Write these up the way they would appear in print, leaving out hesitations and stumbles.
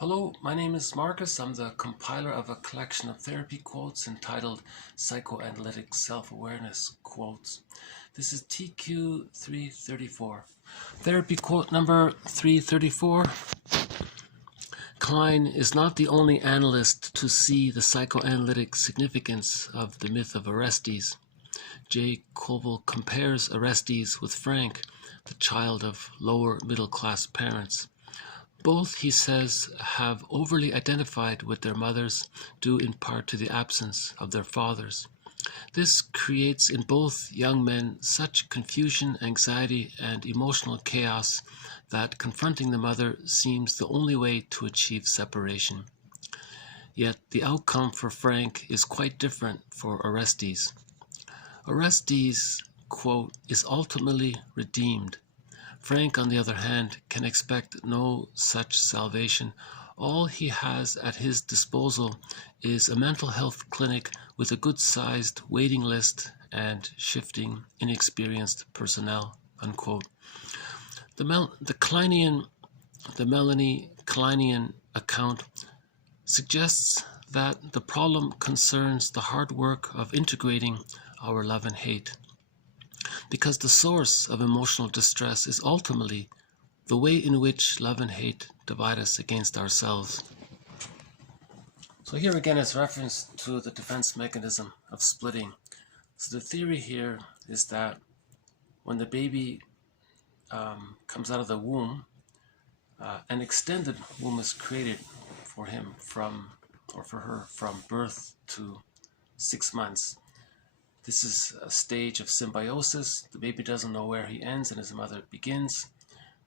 Hello, my name is Marcus. I'm the compiler of a collection of therapy quotes entitled Psychoanalytic Self-Awareness Quotes. This is TQ 334. Therapy quote number 334. Klein is not the only analyst to see the psychoanalytic significance of the myth of Orestes. J. Kovel compares Orestes with Frank, the child of lower middle-class parents. Both, he says, have overly identified with their mothers, due in part to the absence of their fathers. This creates in both young men such confusion, anxiety, and emotional chaos that confronting the mother seems the only way to achieve separation. Yet the outcome for Frank is quite different for Orestes. Orestes, quote, is ultimately redeemed. Frank, on the other hand, can expect no such salvation. All he has at his disposal is a mental health clinic with a good-sized waiting list and shifting, inexperienced personnel, unquote. The Melanie Kleinian account suggests that the problem concerns the hard work of integrating our love and hate, because the source of emotional distress is ultimately the way in which love and hate divide us against ourselves. So here again is reference to the defense mechanism of splitting. So the theory here is that when the baby comes out of the womb, an extended womb is created for him or for her from birth to 6 months. This is a stage of symbiosis. The baby doesn't know where he ends and his mother begins.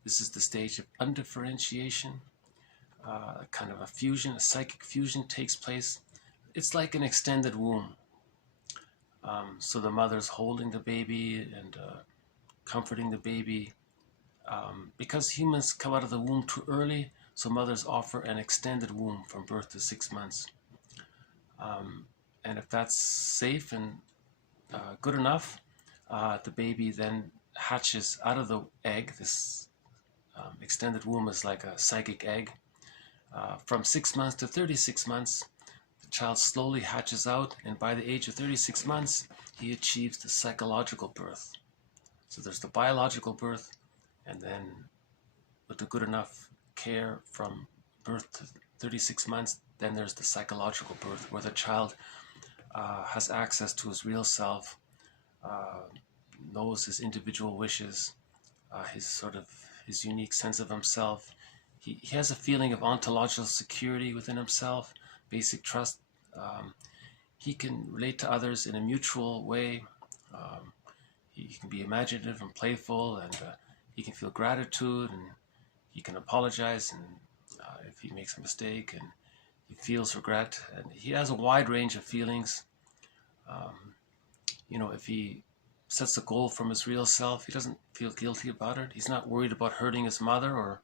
This is the stage of undifferentiation. Kind of a fusion, a psychic fusion takes place. It's like an extended womb. So the mother's holding the baby and comforting the baby. Because humans come out of the womb too early, so mothers offer an extended womb from birth to 6 months. And if that's safe and good enough, the baby then hatches out of the egg. This extended womb is like a psychic egg. From 6 months to 36 months, the child slowly hatches out, and by the age of 36 months, he achieves the psychological birth. So there's the biological birth, and then with the good enough care from birth to 36 months, then there's the psychological birth, where the child has access to his real self, knows his individual wishes, his unique sense of himself. He has a feeling of ontological security within himself, basic trust. He can relate to others in a mutual way. He can be imaginative and playful, and he can feel gratitude, and he can apologize and if he makes a mistake, and he feels regret, and he has a wide range of feelings. If he sets a goal from his real self, he doesn't feel guilty about it. He's not worried about hurting his mother, or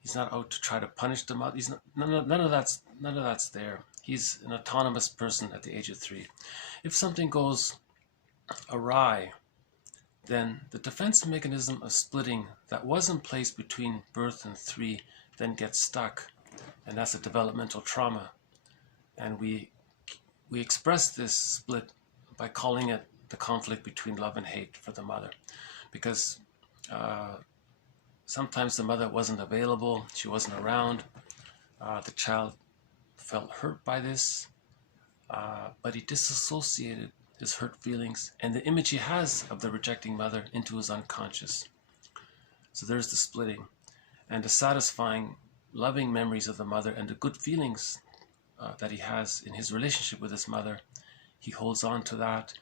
he's not out to try to punish the mother. None of that's there. He's an autonomous person at the age of 3. If something goes awry, then the defense mechanism of splitting that was in place between birth and 3 then gets stuck, and that's a developmental trauma. And we express this split by calling it the conflict between love and hate for the mother, because sometimes the mother wasn't available, she wasn't around, the child felt hurt by this, but he disassociated his hurt feelings and the image he has of the rejecting mother into his unconscious. So there's the splitting, and the satisfying, loving memories of the mother and the good feelings that he has in his relationship with his mother, he holds on to that,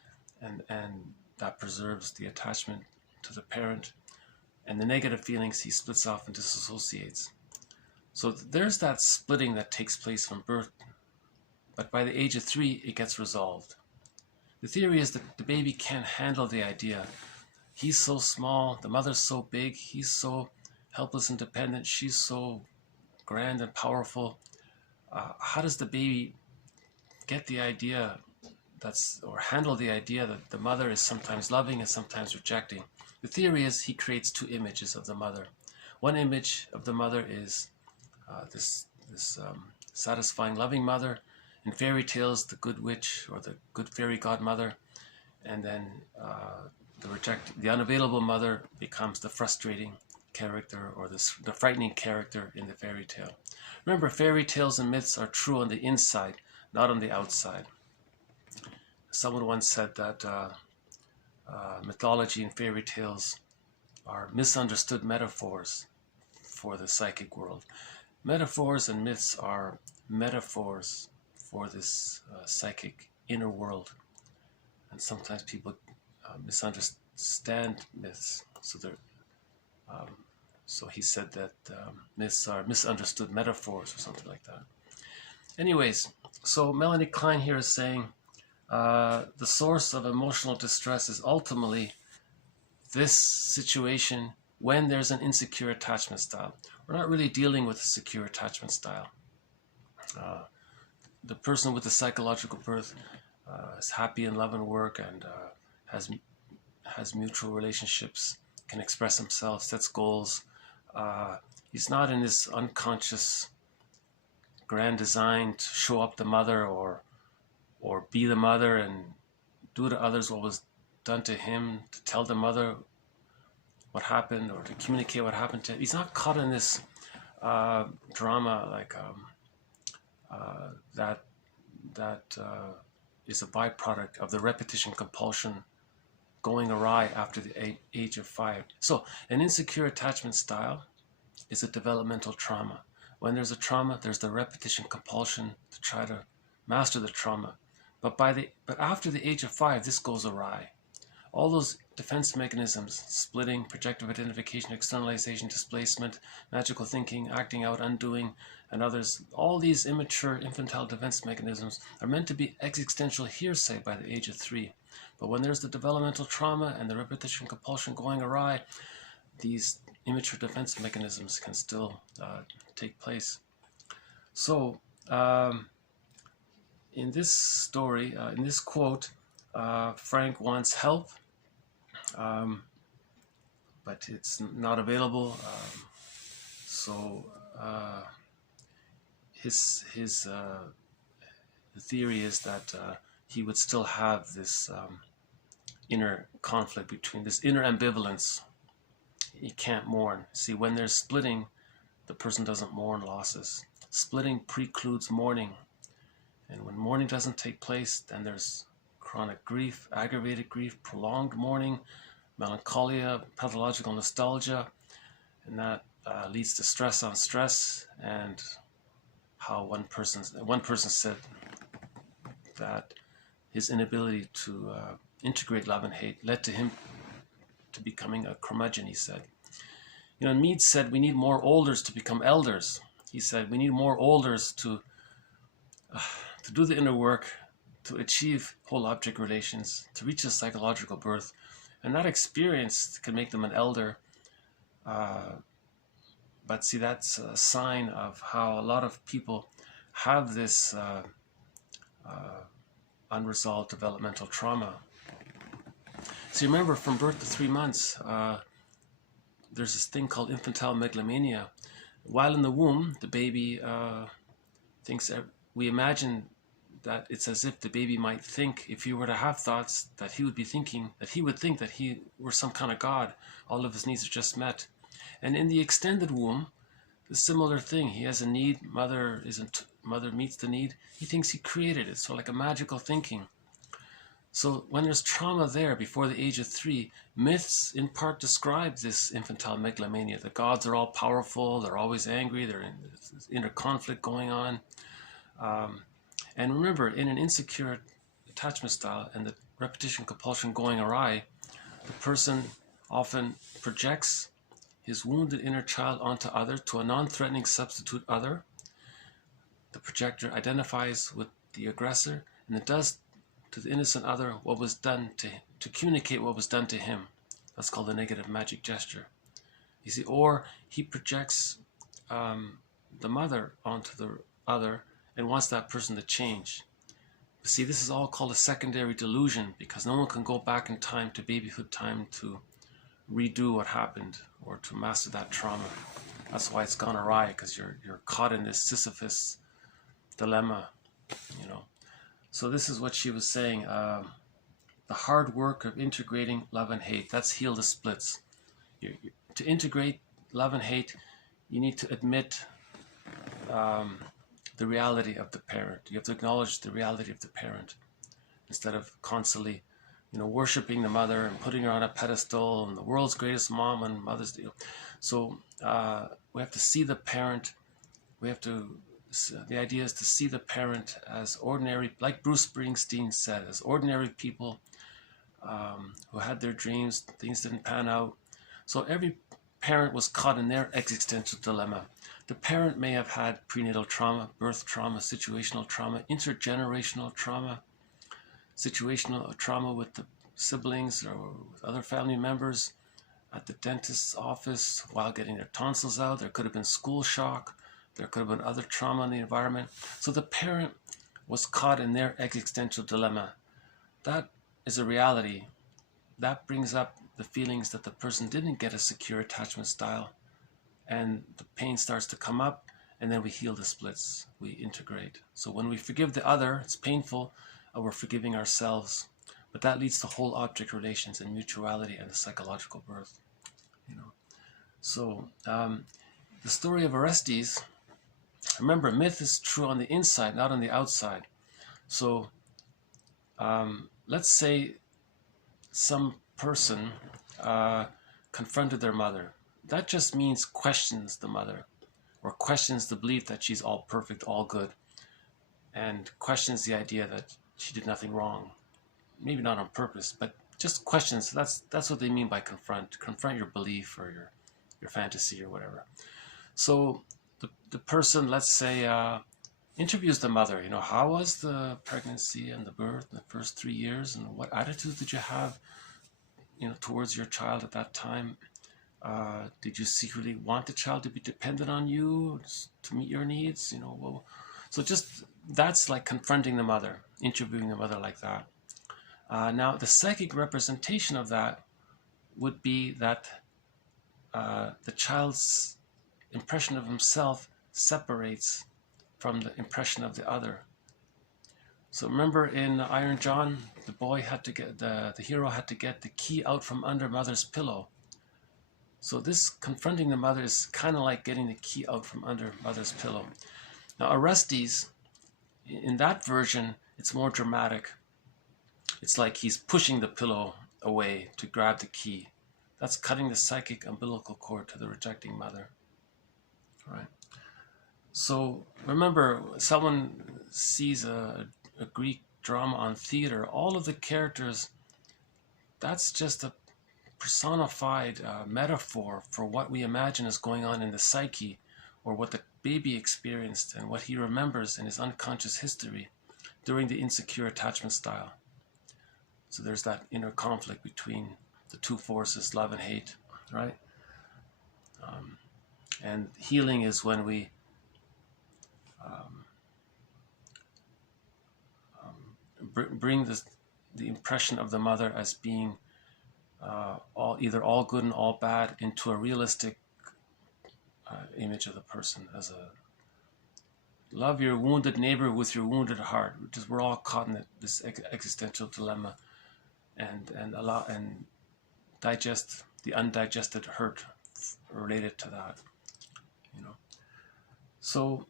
and that preserves the attachment to the parent. And the negative feelings he splits off and disassociates. So there's that splitting that takes place from birth, but by the age of 3, it gets resolved. The theory is that the baby can't handle the idea. He's so small, the mother's so big, he's so helpless and dependent, she's so grand and powerful. How does the baby get the idea or handle the idea that the mother is sometimes loving and sometimes rejecting? The theory is he creates 2 images of the mother. One image of the mother is this this satisfying, loving mother. In fairy tales, the good witch or the good fairy godmother, and then the unavailable mother becomes the frustrating character or the frightening character in the fairy tale. Remember, fairy tales and myths are true on the inside, not on the outside. Someone once said that mythology and fairy tales are misunderstood metaphors for the psychic world. Metaphors and myths are metaphors for this psychic inner world. And sometimes people misunderstand myths. So he said that myths are misunderstood metaphors or something like that. Anyways, so Melanie Klein here is saying the source of emotional distress is ultimately this situation when there's an insecure attachment style. We're not really dealing with a secure attachment style. The person with the psychological birth is happy in love and work and has mutual relationships, can express himself, sets goals. He's not in this unconscious grand design to show up the mother or be the mother and do to others what was done to him, to tell the mother what happened or to communicate what happened to him. He's not caught in this drama like that is a byproduct of the repetition compulsion going awry after the age of 5. So an insecure attachment style is a developmental trauma. When there's a trauma, there's the repetition compulsion to try to master the trauma. But after the age of 5, this goes awry. All those defense mechanisms, splitting, projective identification, externalization, displacement, magical thinking, acting out, undoing, and others, all these immature infantile defense mechanisms are meant to be existential hearsay by the age of 3. But when there's the developmental trauma and the repetition compulsion going awry, these immature defense mechanisms can still take place. So, in this story, in this quote, Frank wants help, but it's not available. The theory is that he would still have this inner conflict between this inner ambivalence. He can't mourn. See, when there's splitting, the person doesn't mourn losses. Splitting precludes mourning. And when mourning doesn't take place, then there's chronic grief, aggravated grief, prolonged mourning, melancholia, pathological nostalgia, and that leads to stress on stress. And how one person said that his inability to integrate love and hate led to him to becoming a curmudgeon, he said. You know, Mead said we need more olders to become elders. He said we need more olders to do the inner work, to achieve whole object relations, to reach a psychological birth. And that experience can make them an elder. But see, that's a sign of how a lot of people have this unresolved developmental trauma. So remember, from birth to 3 months, there's this thing called infantile megalomania. While in the womb, the baby we imagine that it's as if the baby might think, if he were to have thoughts, that he would think that he were some kind of god. All of his needs are just met. And in the extended womb, the similar thing. He has a need, mother meets the need. He thinks he created it, so like a magical thinking. So when there's trauma there before the age of 3, myths in part describe this infantile megalomania. The gods are all powerful, they're always angry, there's inner conflict going on. And remember, in an insecure attachment style and the repetition compulsion going awry, the person often projects his wounded inner child onto other, to a non-threatening substitute other. The projector identifies with the aggressor, and it does to the innocent other what was done to communicate what was done to him. That's called the negative magic gesture. You see, or he projects the mother onto the other and wants that person to change. But see, this is all called a secondary delusion, because no one can go back in time to babyhood time to redo what happened or to master that trauma. That's why it's gone awry, because you're caught in this Sisyphus dilemma, you know. So this is what she was saying. The hard work of integrating love and hate. That's heal the splits. To integrate love and hate, you need to admit the reality of the parent. You have to acknowledge the reality of the parent instead of constantly, worshiping the mother and putting her on a pedestal and the world's greatest mom and Mother's Day. So we have to see the parent. The idea is to see the parent as ordinary, like Bruce Springsteen said, as ordinary people who had their dreams, things didn't pan out. So every parent was caught in their existential dilemma. The parent may have had prenatal trauma, birth trauma, situational trauma, intergenerational trauma, situational trauma with the siblings or with other family members at the dentist's office while getting their tonsils out. There could have been school shock. There could have been other trauma in the environment. So the parent was caught in their existential dilemma. That is a reality. That brings up the feelings that the person didn't get a secure attachment style, and the pain starts to come up, and then we heal the splits, we integrate. So when we forgive the other, it's painful, and we're forgiving ourselves. But that leads to whole object relations and mutuality and the psychological birth. So the story of Orestes, remember, myth is true on the inside, not on the outside. So let's say some person confronted their mother. That just means questions the mother, or questions the belief that she's all perfect, all good, and questions the idea that she did nothing wrong. Maybe not on purpose, but just questions. That's what they mean by confront. Confront your belief or your fantasy or whatever. So the person, let's say, interviews the mother. How was the pregnancy and the birth in the first 3 years, and what attitude did you have, towards your child at that time? Did you secretly want the child to be dependent on you to meet your needs? So just that's like confronting the mother, interviewing the mother like that. Now, the psychic representation of that would be that the child's impression of himself separates from the impression of the other. So remember in Iron John, the boy had to get the hero had to get the key out from under mother's pillow. So this confronting the mother is kind of like getting the key out from under mother's pillow. Now Orestes, in that version, it's more dramatic. It's like he's pushing the pillow away to grab the key. That's cutting the psychic umbilical cord to the rejecting mother. Right. So remember, someone sees a Greek drama on theater, all of the characters, that's just a personified metaphor for what we imagine is going on in the psyche, or what the baby experienced and what he remembers in his unconscious history during the insecure attachment style. So there's that inner conflict between the two forces, love and hate, right? And healing is when we bring the impression of the mother as being either all good and all bad into a realistic image of the person, as a love your wounded neighbor with your wounded heart, because we're all caught in this existential dilemma, and digest the undigested hurt related to that. So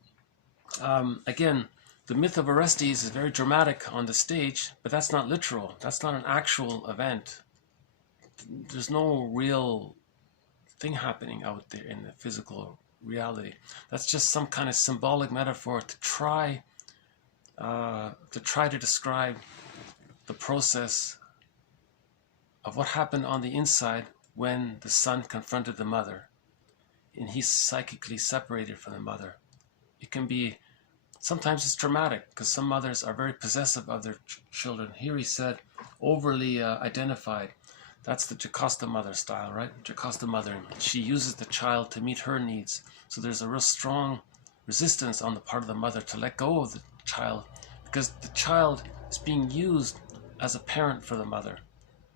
again, the myth of Orestes is very dramatic on the stage, but that's not literal. That's not an actual event. There's no real thing happening out there in the physical reality. That's just some kind of symbolic metaphor to try to describe the process of what happened on the inside when the son confronted the mother, and he's psychically separated from the mother. It can be, sometimes it's dramatic, because some mothers are very possessive of their children. Here he said, overly identified. That's the Jocasta mother style, right? Jocasta mothering. She uses the child to meet her needs. So there's a real strong resistance on the part of the mother to let go of the child, because the child is being used as a parent for the mother.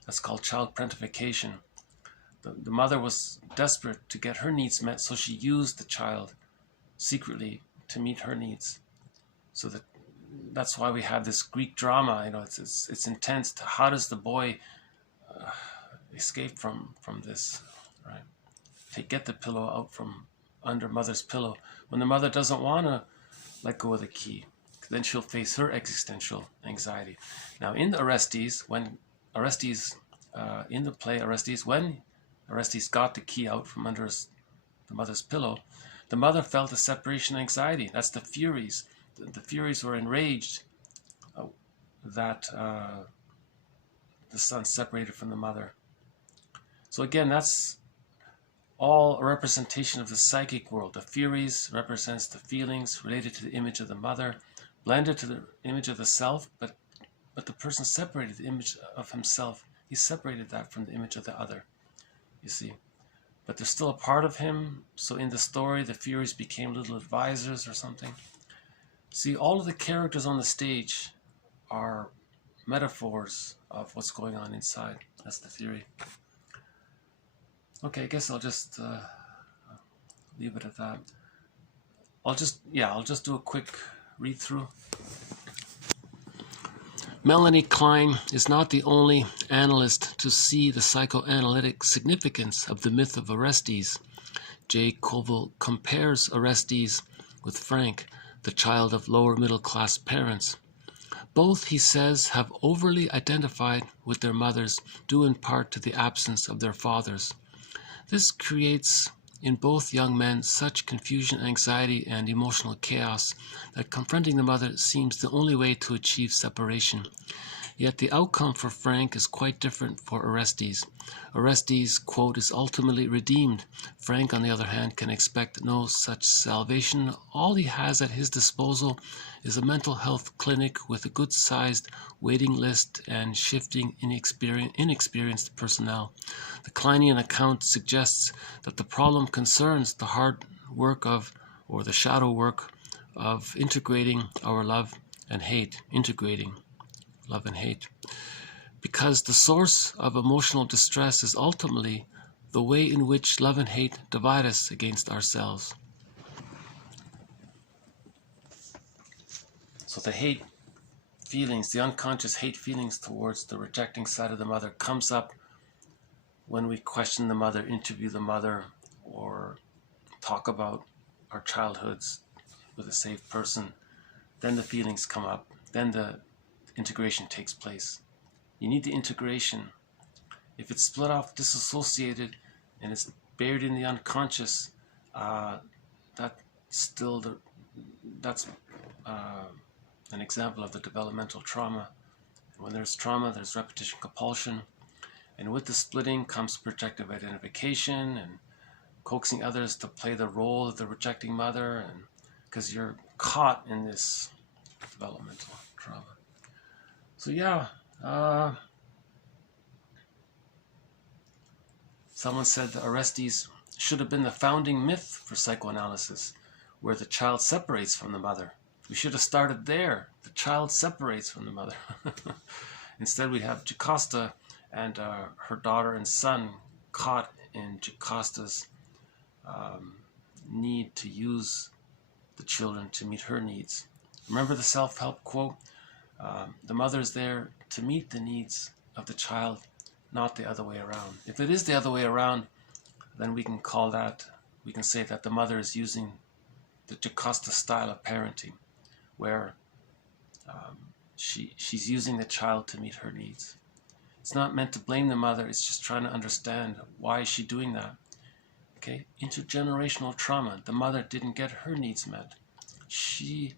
That's called child parentification. The mother was desperate to get her needs met, so she used the child secretly to meet her needs. So that's why we have this Greek drama. You know, it's intense. How does the boy escape from this, right? Get the pillow out from under mother's pillow. When the mother doesn't want to let go of the key, then she'll face her existential anxiety. Now in the Orestes, when Orestes, in the play Orestes, when Orestes got the key out from under the mother's pillow, the mother felt a separation anxiety. That's the Furies. The Furies were enraged that the son separated from the mother. So again, that's all a representation of the psychic world. The Furies represents the feelings related to the image of the mother, blended to the image of the self, but the person separated the image of himself. He separated that from the image of the other, you see. But there's still a part of him, so in the story, the Furies became little advisors or something. See, all of the characters on the stage are metaphors of what's going on inside. That's the theory. Okay, I guess I'll just leave it at that. I'll just do a quick read through. Melanie Klein is not the only analyst to see the psychoanalytic significance of the myth of Orestes. J. Kovel compares Orestes with Frank, the child of lower middle-class parents. Both, he says, have overly identified with their mothers, due in part to the absence of their fathers. This creates in both young men such confusion, anxiety, and emotional chaos that confronting the mother seems the only way to achieve separation. Yet the outcome for Frank is quite different for Orestes. Orestes, quote, is ultimately redeemed. Frank, on the other hand, can expect no such salvation. All he has at his disposal is a mental health clinic with a good-sized waiting list and shifting inexperienced personnel. The Kleinian account suggests that the problem concerns the hard work of, or the shadow work of integrating our love and hate, love and hate, because the source of emotional distress is ultimately the way in which love and hate divide us against ourselves. So the hate feelings, the unconscious hate feelings towards the rejecting side of the mother comes up when we question the mother, interview the mother, or talk about our childhoods with a safe person. Then the feelings come up. Then the integration takes place. You need the integration. If it's split off, disassociated, and it's buried in the unconscious, that's an example of the developmental trauma. When there's trauma, there's repetition compulsion, and with the splitting comes projective identification and coaxing others to play the role of the rejecting mother, and because you're caught in this developmental trauma. So yeah, someone said that Orestes should have been the founding myth for psychoanalysis, where the child separates from the mother. We should have started there. The child separates from the mother. Instead, we have Jocasta and her daughter and son caught in Jocasta's need to use the children to meet her needs. Remember the self-help quote? The mother is there to meet the needs of the child, not the other way around. If it is the other way around, then we can say that the mother is using the Jocasta style of parenting, where she's using the child to meet her needs. It's not meant to blame the mother, it's just trying to understand why is she doing that. Okay, intergenerational trauma. The mother didn't get her needs met. She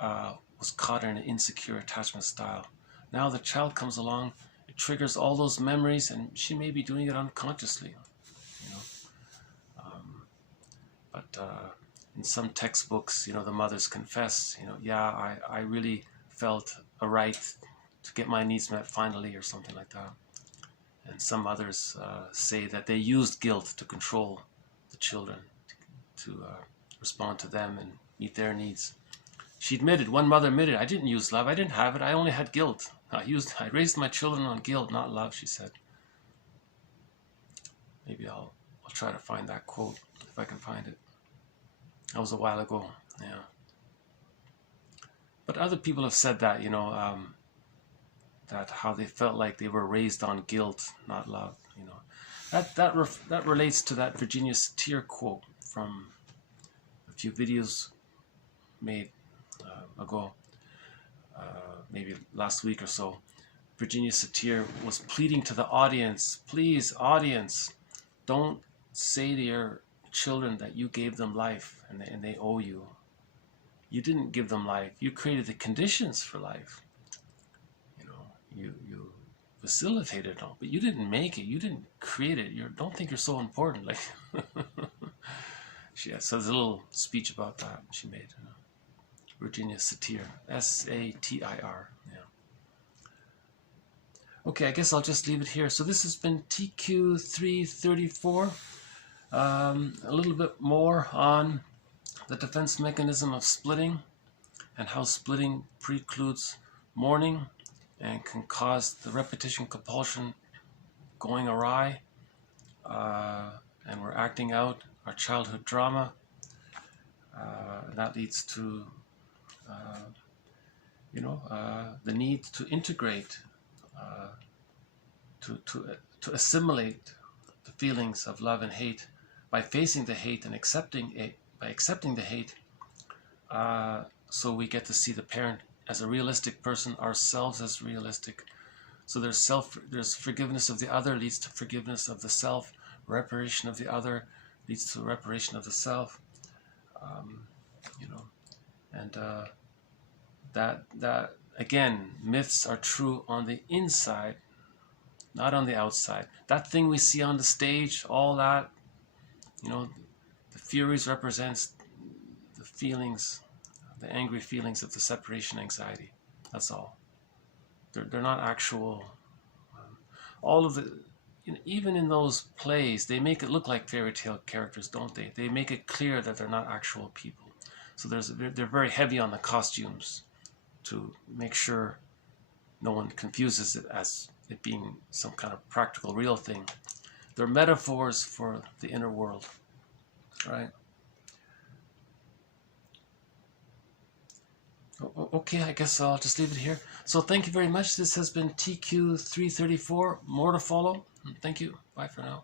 was caught in an insecure attachment style. Now the child comes along, it triggers all those memories, and she may be doing it unconsciously, you know. But in some textbooks, you know, the mothers confess, you know, yeah, I really felt a right to get my needs met finally, or something like that. And some others say that they used guilt to control the children, to respond to them and meet their needs. She admitted, one mother admitted, I didn't use love, I didn't have it, I only had guilt. I raised my children on guilt, not love, she said. Maybe I'll try to find that quote if I can find it. That was a while ago, yeah. But other people have said that, you know, that how they felt like they were raised on guilt, not love, you know. That relates to that Virginia Satir quote from a few videos made ago, maybe last week or so. Virginia Satir was pleading to the audience, please, audience, don't say to your children that you gave them life and they owe you. You didn't give them life. You created the conditions for life. You know, you facilitated it all, but you didn't make it. You didn't create it. Don't think you're so important. Like, so there's a little speech about that she made. Virginia Satir, S-A-T-I-R. Yeah. Okay, I guess I'll just leave it here. So this has been TQ 334. A little bit more on the defense mechanism of splitting and how splitting precludes mourning and can cause the repetition compulsion going awry, and we're acting out our childhood drama. And that leads to the need to integrate, to assimilate the feelings of love and hate by facing the hate and accepting the hate, so we get to see the parent as a realistic person, ourselves as realistic. So there's forgiveness of the other leads to forgiveness of the self, reparation of the other leads to reparation of the self, and that again, myths are true on the inside, not on the outside. That thing we see on the stage, all that, the Furies represents the feelings, the angry feelings of the separation anxiety. That's all. They're not actual. All of the, even in those plays, they make it look like fairy tale characters, don't they? They make it clear that they're not actual people. So they're very heavy on the costumes to make sure no one confuses it as it being some kind of practical, real thing. They're metaphors for the inner world, right? Okay, I guess I'll just leave it here. So thank you very much. This has been TQ 334. More to follow. Thank you. Bye for now.